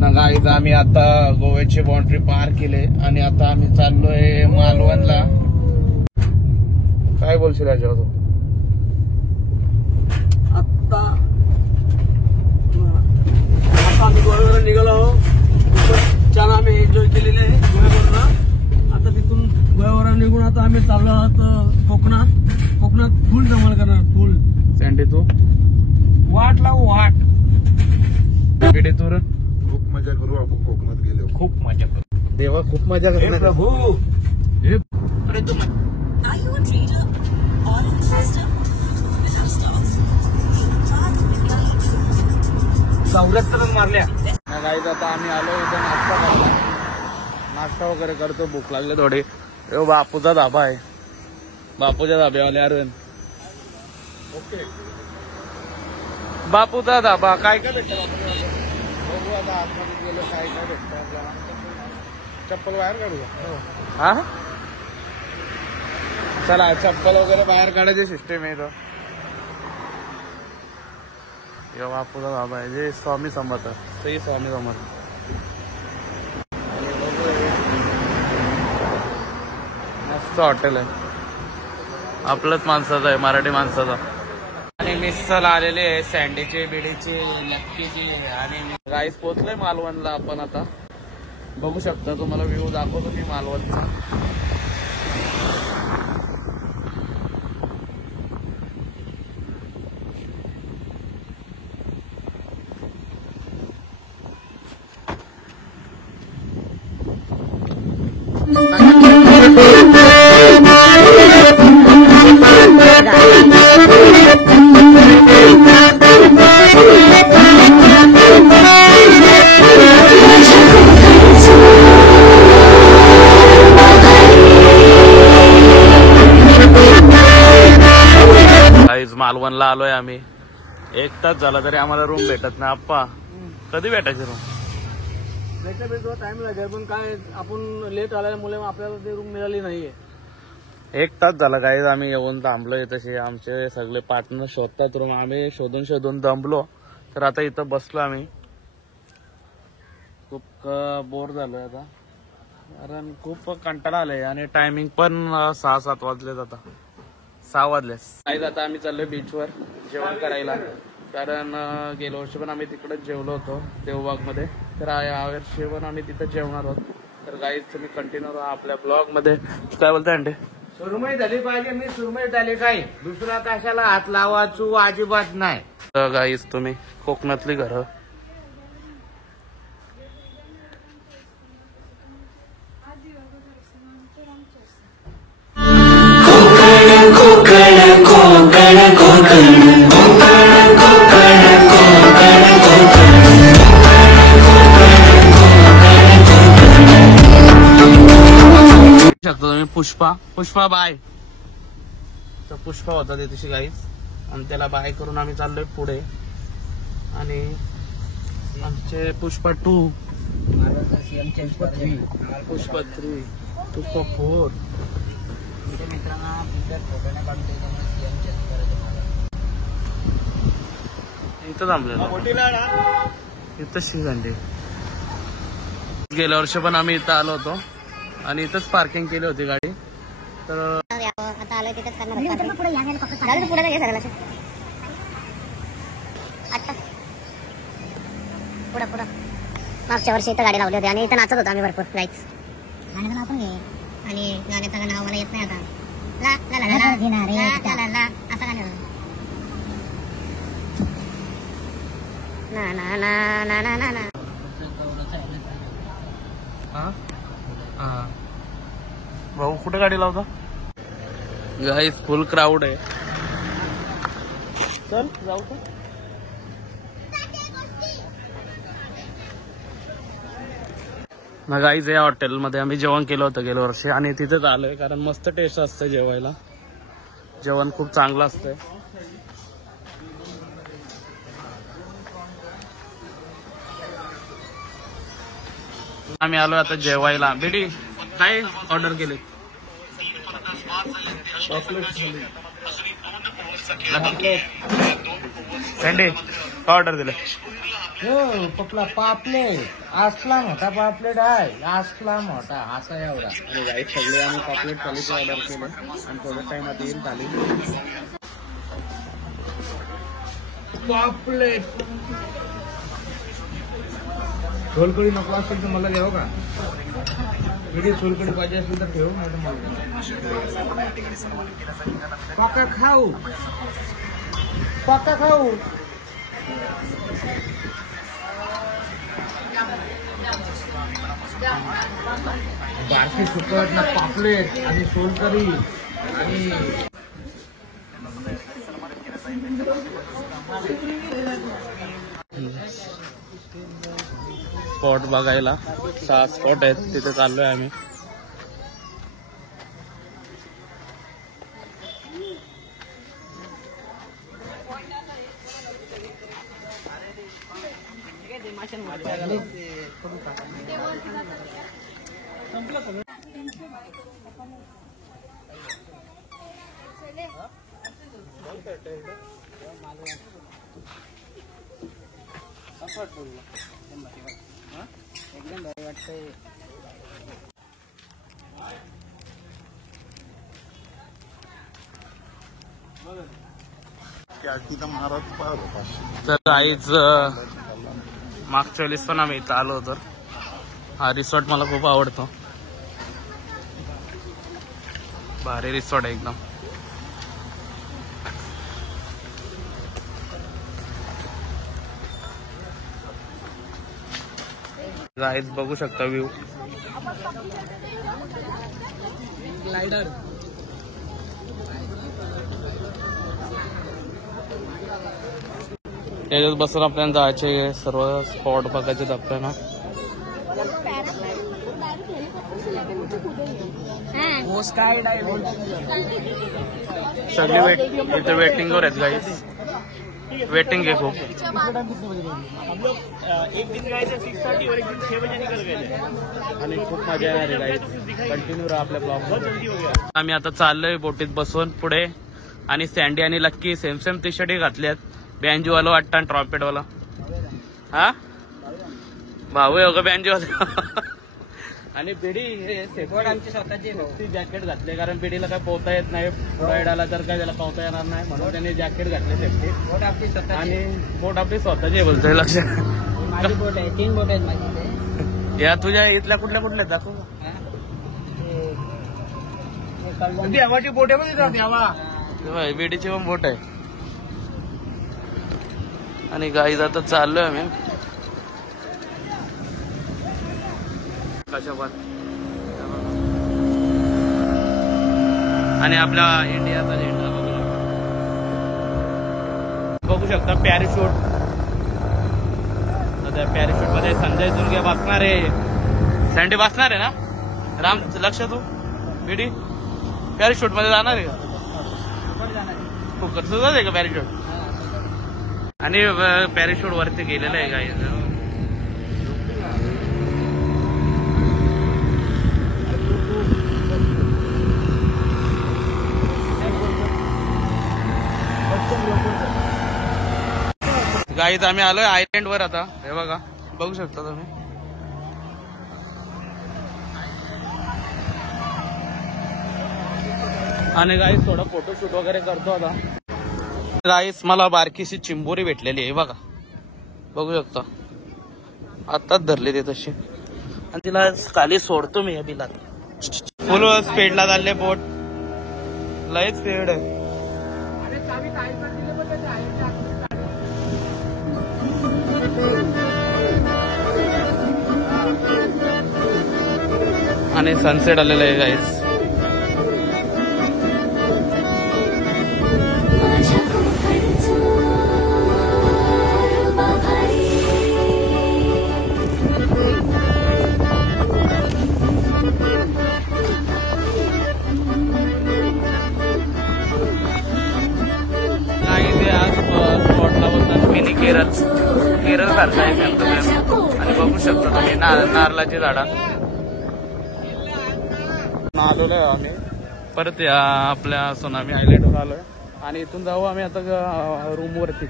ना गाईज आम्ही आता गोव्याची बाउंड्री पार केले आणि आता आम्ही चाललोय मालवणला. काय बोलशील याच्यावर तू? आता आम्ही गोव्यावर निघालो आहोत. छान आम्ही एन्जॉय केलेले आहे गोव्यावरला. आता तिथून गोव्यावर निघून आता आम्ही चाललो आहोत कोकणात फुल धमाल करणार. फुल सँडी तू वाट लावू वाट. बेडे तू खूप मजा करू आपण कोकणात गेलो. खूप मजा करू देवा. खूप मजा करणार प्रभू. चौऱ्याहत्तर मारल्या. गाईज आता आम्ही आलो इथं नाश्ता करायला. नाश्ता वगैरे करतो. भूक लागले थोडी. बापूचा धाबा आहे. बापूच्या धाब्यावाले अरुण. ओके बापूचा धाबा. काय काय भेटतं बघू आता आतमध्ये गेलो. काय काय भेटतं आपल्याला. चप्पल बाहेर काढूया. हा चला चप्पल वगैरे बाहेर काढायची सिस्टीम आहे. तो बापूचा धाबा आहे. जे स्वामी समर्थ. श्री स्वामी समर्थ. मस्त हॉटेल आहे. आपलंच माणसाचं आहे. मराठी माणसाचं. आणि मिसल आलेले आहे. सँडीची बिडीची नक्कीची. आणि गाईस पोचलोय मालवणला आपण. आता बघू शकता. तुम्हाला व्ह्यू दाखवतो मी मालवणचा. मालवणला आलोय आम्ही. 1 तास झाला तरी आम्हाला रूम भेटत नाही. आप्पा कधी भेटायची रूम? भेटतो टाइम लागेल. पण काय आपण लेट आल्यामुळे आपल्याला ते रूम मिळाली नाहीये. 1 तास झाला गाईज आम्ही येऊन थांबलोय. तसे आमचे सगळे पार्टनर शोधतात रूम. आम्ही शोधून शोधून दमलो. तर आता इथं बसलो आम्ही. खूप बोर झालोय आता. कारण खूप कंटाळा आलाय. आणि टायमिंग पण 6-7 वाजलेत. आता 6 वाजले. गाईज आता आम्ही चाललोय बीचवर जेवण करायला. कारण गेल्या वर्षी पण आम्ही तिकडेच जेवलो होतो देवबाग मध्ये. तर या वर्षी पण आम्ही तिथं जेवणार आहोत. तर गाईज तुम्ही कंटिन्यू राहा आपल्या ब्लॉग मध्ये. काय बोलताय अंडे? सुरमई झाली पाहिजे. मी सुरमई झाली काय दुसरा कशाला हात लावायचो अजिबात नाही. गाईज तुम्ही कोकणातली घरं. तुम्ही पुष्पा बाय. तर पुष्पा होता ते तशी गाईज. आणि त्याला बाय करून आम्ही चाललोय पुढे. आणि आमचे पुष्पा 2 पुष्पा 3 पुष्पा 4 इथं थांबलेलं. इथं शिगंडी. गेल्या वर्षी पण आम्ही इथं आलो होतो. आणि इथंच पार्किंग केली होती गाडी. तर आता आलोय तिथेच करणार. पुढे नाही सगळं आता पुढं मागच्या वर्षी इथं गाडी लावली होती. आणि इथं नाचत होतो आम्ही भरपूर. गाईच गाण्याचं नाव पण घे. आणि गाण्याचं नाव मला येत नाही आता. ला ला ला ला ला असं गाणं ना ना ना ना ना ना ना. भाऊ कुठे गाडी लावता? गाईस फुल क्राऊड आहे. चल जाऊ का? ना गाईज या हॉटेलमध्ये आम्ही जेवण केलं होतं गेल्या वर्षी. आणि तिथेच आलोय कारण मस्त टेस्ट असते जेवायला. जेवण खूप चांगलं असतंय. आम्ही आलोय आता जेवायला. बेटी काय ऑर्डर केले? सँडी काय ऑर्डर दिलं? हो पपला पापलेट असला मोठा पापलेट आहे असला मोठा असा एवढा. आणि गाईड सगळे आम्ही पापलेट थालीचं ऑर्डर केलं आणि थोडं टाइम आता येईल थाली. पापलेट सोलकढी नको असेल तर मला द्याव का? म्हणजे सोलकढी पाहिजे असेल तर ठेवू नाही तर पाका खाऊ पाका खाऊ. बारकी सुकट ना पापलेट आणि सोलकढी आणि स्पॉट बघायला 6 स्पॉट आहेत तिथे चाललोय आम्ही. महाराज पार होता. तर आईच मागच्या वेळेस पण आम्ही इथं आलो होतो. हा रिसॉर्ट मला खूप आवडतो. भारी रिसॉर्ट आहे एकदम. गाईज बघू शकता व्ह्यू. ग्लायडर त्याच्यात बसून आपल्याला जायचे सर्व स्पॉट बघायचे आपल्याला. सगळी इथे वेटिंग वर आहेत गाईज. वेटिंग आहे खूप. आणि खूप मजा येणार आहे गाईज. कंटिन्यू राहा आपल्या ब्लॉग. आम्ही आता चाललोय बोटीत बसून पुढे. आणि सँडी आणि Lucky same same T shirt घातल्यात. बँजूवाला वाटतं आणि ट्रॉम्पेटवाला. हा भाऊ आहे का बँजूवाला. आणि बिडी हे सेपरेट आमची स्वतःची जॅकेट घातले कारण बिडीला काय पोहता येत नाही. राईडाला तर काय त्याला पोहता येणार नाही म्हणून त्याने जॅकेट घातले सेफ्टी. बोट आपली स्वतः आणि बोट आपली स्वतःची बोलतोय. लक्ष माझी बोट आहे 3 बोट आहेत माझी. या तुझ्या इथल्या कुठल्या कुठल्या दाखव. देवाची बोट आहे देवा. बिडीची पण बोट आहे. आणि गाईज आता चाललोय आम्ही. आणि आपला इंडियाचा झेंडा बघू शकता. पॅराशूट. त्या पॅराशूट मध्ये संजय दुर्गे बसणार आहे. सँडी बसणार आहे ना. राम लक्ष तू बिडी पॅराशूट मध्ये जाणार आहे का? फुकट सुद्धा आहे का पॅराशूट? आणि पॅराशूट वरती गेलेलं आहे गाईज. गाईज आम्ही आलोय आयलंड वर आता. हे बघा बघू शकता तुम्ही. आणि गाईज थोडं फोटोशूट वगैरे करतो आता. गाईज मला बारकीशी चिंबोरी भेटलेली आहे बघा. बघू शकता आताच धरली ती तशी. आणि तिला खाली सोडतो मी या बिलात. फुल स्पीडला चालले बोट. लयच स्पीड आहे. आणि सनसेट आलेलं आहे गाईज. मिनी केरळ सारखं आहे. आणि बघू शकता तुम्ही नारळाची झाडा. आलेलो आहे आम्ही परत या आपल्या सोनामी आयलंडवर आलोय. आणि इथून जाऊ आम्ही आता रूम वरती.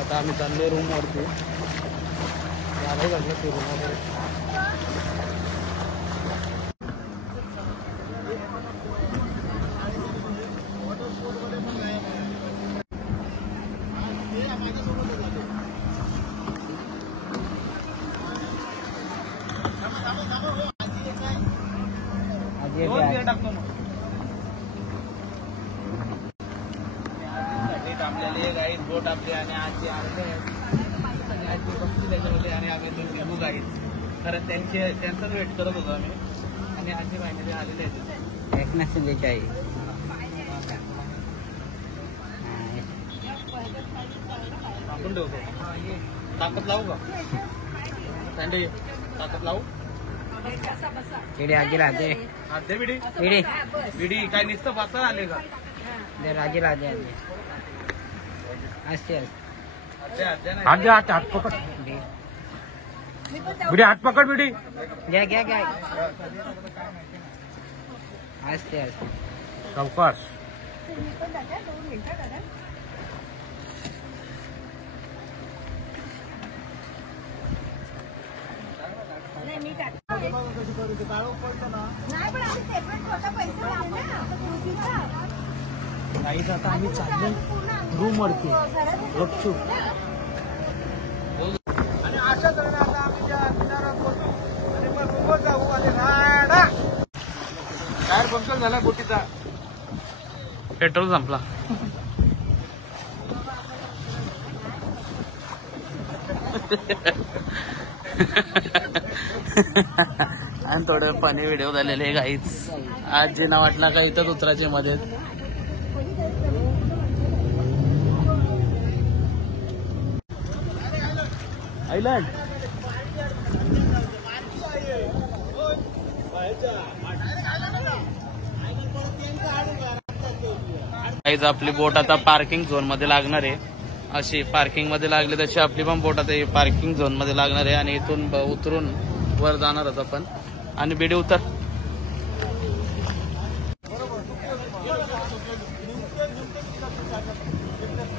आता आम्ही चाललोय रूम वरती. घडलं ते रूम वगैरे. आपल्याला गाईत बोट आपली आणि आजी आणले आणि आजी बसली त्याच्यामध्ये आणि आम्ही दोन घेऊ गाईत. कारण त्यांचाच वेट करत होतो आम्ही आणि आजी बाईमध्ये आलेले आहेत. एक नसेल काही आपण ठेवतो. ताकद लावू का संडे? ताकद लावू. राजे राजे आधे बिडी इडे बिडी काय नुसतं बसा आले का? राजे राजे असते आधे आधे नाही. हात घ्या, हात पकड बिडी, हात पकड बिडी. घ्या घ्या घ्या असते असते सावकाश. काहीच आता आम्ही चाललो रूम वरती गपचूप. आणि अशा तऱ्हेने आता आम्ही त्या किनाऱ्यावर पोहोचू आणि मग रूमवर जाऊ. आणि राडा टायर पंक्चर झाला बोटीचा. पेट्रोल संपला. आणि थोडे पाणी व्हिडिओ झालेले काहीच. आज जे ना वाटला का इथंच उतरायचे मध्ये. आयलंड आपली बोट आता पार्किंग झोन मध्ये लागणार आहे. अशी पार्किंग मध्ये लागली तशी आपली पण बोट आता पार्किंग झोन मध्ये लागणार आहे आणि इथून उतरून वर जाणार आहोत आपण. आणि बिडी उतर.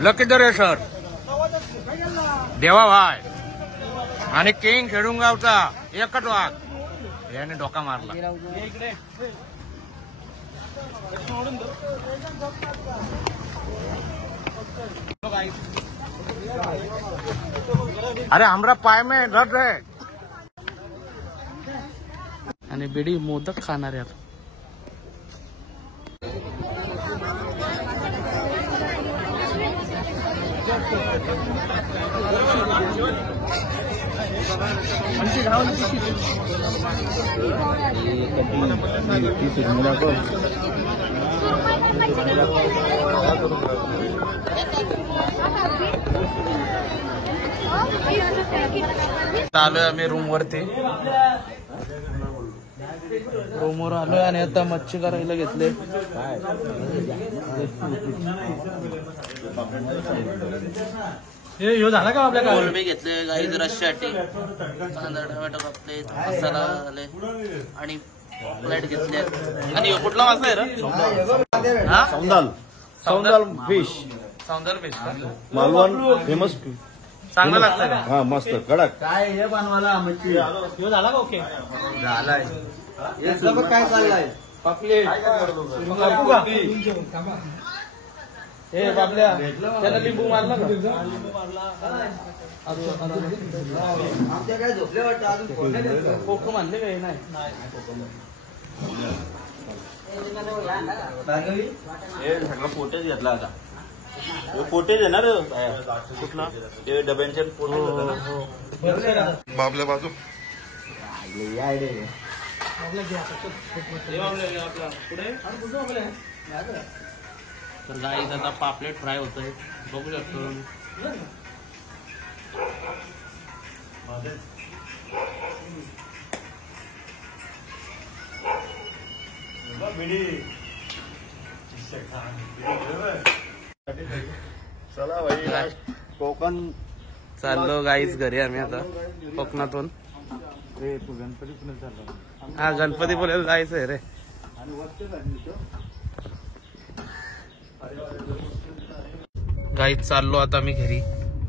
लकी दरे सर देवा भाई आणि किंग खेडूगावचा एकच वाघ याने डोका मारला. इकडे अरे हमरा पाय में दर्द है. आणि बिडी मोदक खाणार आहे. आलोय आम्ही रूम वरती. रूमवर आलोय आणि आता मच्छी करायला घेतले. हे झाला का आपल्या कोलंबी घेतले गाई रश्यासाठी. कांदा टोमॅटो कापले मसाला झाले आणि प्लेट घेतली. आणि कुठला मासा आहे रे? हा सौंदाल सौंदाल फिश सौंदर्य फिश का? मालवण फेमस. चांगला लागतंय का? हा मस्त कडक. काय हे बनवायला मच्छी झाला का? ओके झालाय. काय चाललाय पापलेट कापू का? हे बाबल्या त्याला लिंबू मारला का? आमच्या काय झोपले वाटतं अजून कोकम आणले का? हे नाही. हे सगळं फोटेज घेतला आता. फोटेज आहे ना रे कुठला ते डब्यांच्या बाबल्या बाजू. तर गाईत आता पापलेट फ्राय होतोय बघू शकतो. चला भाई कोकण चाललो गाईच घरी आम्ही आता कोकणातून. तू गणपती पुणे चाललो. हा गणपती बोलायला जायचं आहे रे. गाईत चाललो आता मी घरी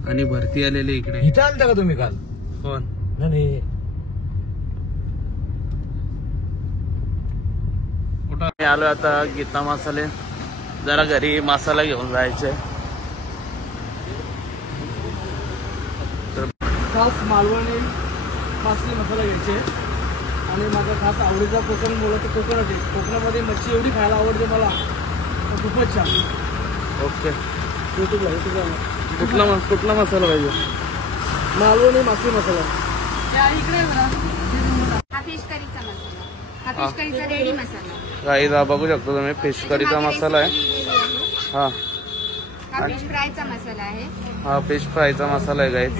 आणि भरती आलेली इकडे. इथं आलता का तुम्ही काल? कोण? नाही कुठं मी आलोय आता गीता मसाले. जरा घरी मसाला घेऊन जायचे. खास मालवणी मासली मसाला घ्यायचे आणि माझा खास आवडीचा कोकण बोला तर कोकणात आहे. कोकणामध्ये मच्छी एवढी खायला आवडते मला तर खूपच छान. ओके. युट्यूबला कुठला मसाला पाहिजे? मालवणी मासली मसाला. हा फिश करीचा मसाला, हा फिश करीचा रेडी मसाला. गाईज बघू शकतो तुम्ही फिश करीचा मसाला आहे. हा हा फिश फ्रायचा मसाला आहे. हा फिश फ्रायचा मसाला आहे गाईज.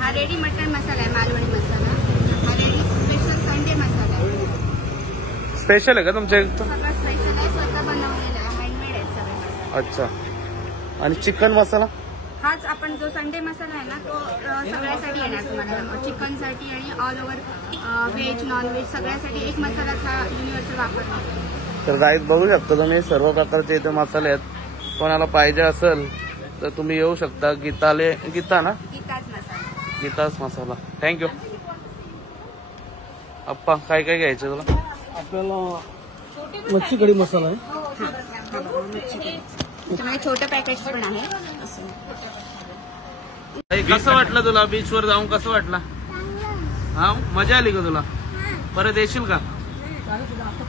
हा रेडी मटन मसाला आहे, मालवणी मसाला. हा रेडी स्पेशल संडे मसाला आहे. स्पेशल आहे का तुमच्या इथं? सगळं स्पेशल आहे, स्वतः बनवलेला आहे, हँडमेड आहे सगळे मसाले. अच्छा. आणि चिकन मसाला? हाच आपण जो संडे मसाला आहे ना तो सगळ्यासाठी येणार तुम्हाला, चिकनसाठी आणि all over veg non veg सगळ्यासाठी एक मसालाच हा युनिव्हर्सल वापरला. तर गाईज बघू शकता तुम्ही सर्व प्रकारचे इथे मसाले आहेत. कोणाला पाहिजे असेल तर तुम्ही येऊ शकता. गीता ना? गीताच मसाला. गीताच मसाला. थँक्यू. अप्पा काय काय घ्यायचं तुला? आपल्याला मच्छी कढी मसाला आहे. त्याच्यामध्ये छोटे पॅकेट्स पण आहे. असं कसं वाटलं तुला? बीचवर जाऊन कसं वाटलं? हा मजा आली का तुला? परत येशील का?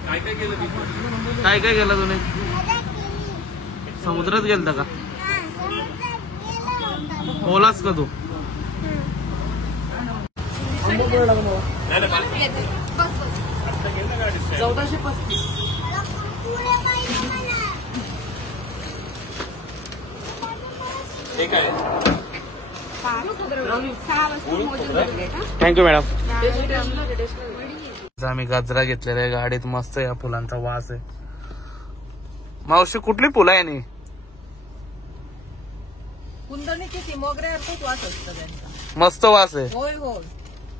काय काय केलं तुम्ही? समुद्रात गेलता का? ओलास का तू? बस 1435. ठीक आहे. 6 वाजता मोजून घेतले का? Thank you madam. आम्ही गजरा घेतलेला आहे गाडीत. मस्त या फुलांचा वास आहे. मावशी कुठली फुलं आहे नी? कुंदणीची मोगऱ्यासारखंच वास असतं त्यांचा. मस्त वास आहे. होय होय.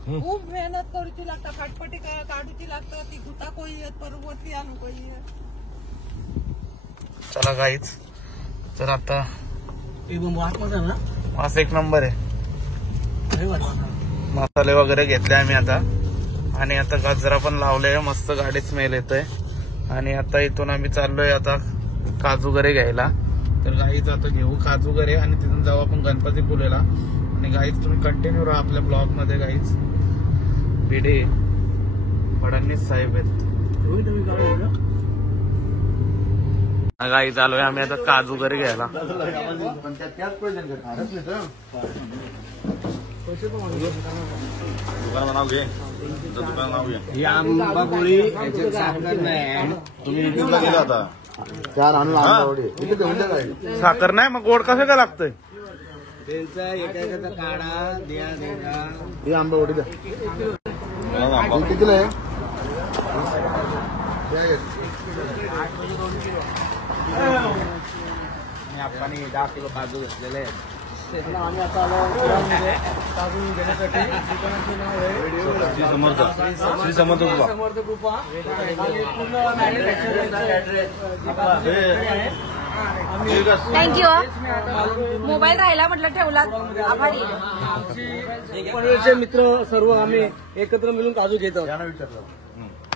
खूप मेहनत करूची लागतं, फटफटी काढूची लागतं. ती गुता कोई येत परवरती आणू कोई येत. चला गाईच. तर आता ना वास एक नंबर आहे. हे बघा. मसाले वगैरे घेतले आम्ही आता आणि आता गजरा पण लावले. मस्त गाडी स्मेल येतोय. आणि आता इथून आम्ही चाललोय आता काजूगरे घ्यायला. तर गाईच आता घेऊ काजूगरे आणि तिथून जाऊ आपण गणपतीपुळेला. आणि गाईच तुम्ही कंटिन्यू राहा आपल्या ब्लॉग मध्ये. गाईच भिडे फडणवीस साहेब आहेत. गाईच आलोय आम्ही आता काजूगरे घ्यायला. दुकान नाव घे. दुकान नाव घे. ही आंबा पोळी याच्यात साखर नाही. तुम्ही युट्यूबला गेला होता. साखर नाही मग गोड कसं काय लागतंय? त्यांचा एका काढा द्या द्या. ही आंबा उडी द्या. आंबा. कितीला आहे? आपण 10 किलो काजू घेतलेले आहेत. आम्ही आता आलो काजू घेण्यासाठी. दुकानाचे नाव आहे श्री समर्थ कृपा. समर्थ कृपा. आणि पूर्ण मॅन्युफॅक्चर थँक्यू. मोबाईल राहिला म्हटलं ठेवला. आभारी. पनवेलचे मित्र सर्व आम्ही एकत्र मिळून काजू घेतो.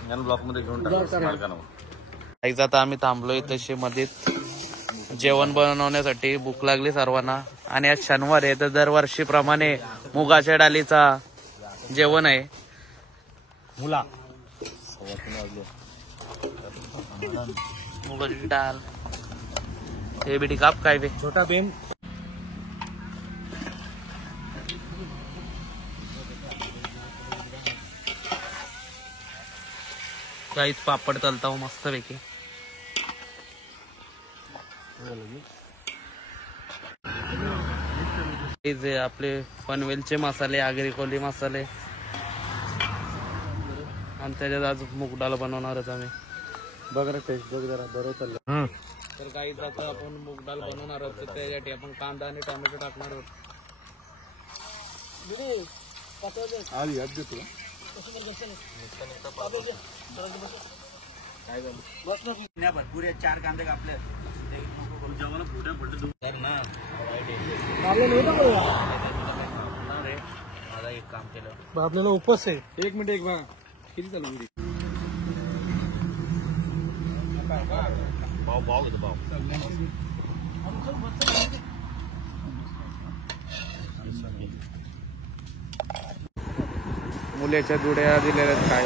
ब्लॉक मध्ये घेऊन टाका. एकदा आता आम्ही थांबलोय तसे मध्येच जेवण बनवण्यासाठी. भूक लागली सर्वांना आणि आज शनिवार आहे तर दरवर्षीप्रमाणे मुगाच्या डालीचा जेवण आहे. मुगाची डाल हे बेटी काप काय बे छोटा बेन. काहीच पापड तलता मस्त पैकी. हे जे आपले पनवेलचे मसाले, आगरी कोली मसाले आणि त्याच्यात आज मूग डाळ बनवणार आहोत आम्ही. बघ रे टेस्ट बघ जरा बरं चाललं. तर काही आता आपण मूग डाळ बनवणार आहोत. तर त्यासाठी आपण कांदा आणि टोमॅटो टाकणार आहोत. आज याद देतो. काय झालं भरपूर आहे 4 कांदे कापले जेव्हा फुट्या फुटत ना माझा एक काम केलं आपल्याला उपवास आहे. 1 मिनिट एक बघा किती चालू भाव घेतो भाव मुल्याच्या जुड्या दिलेल्या आहेत काय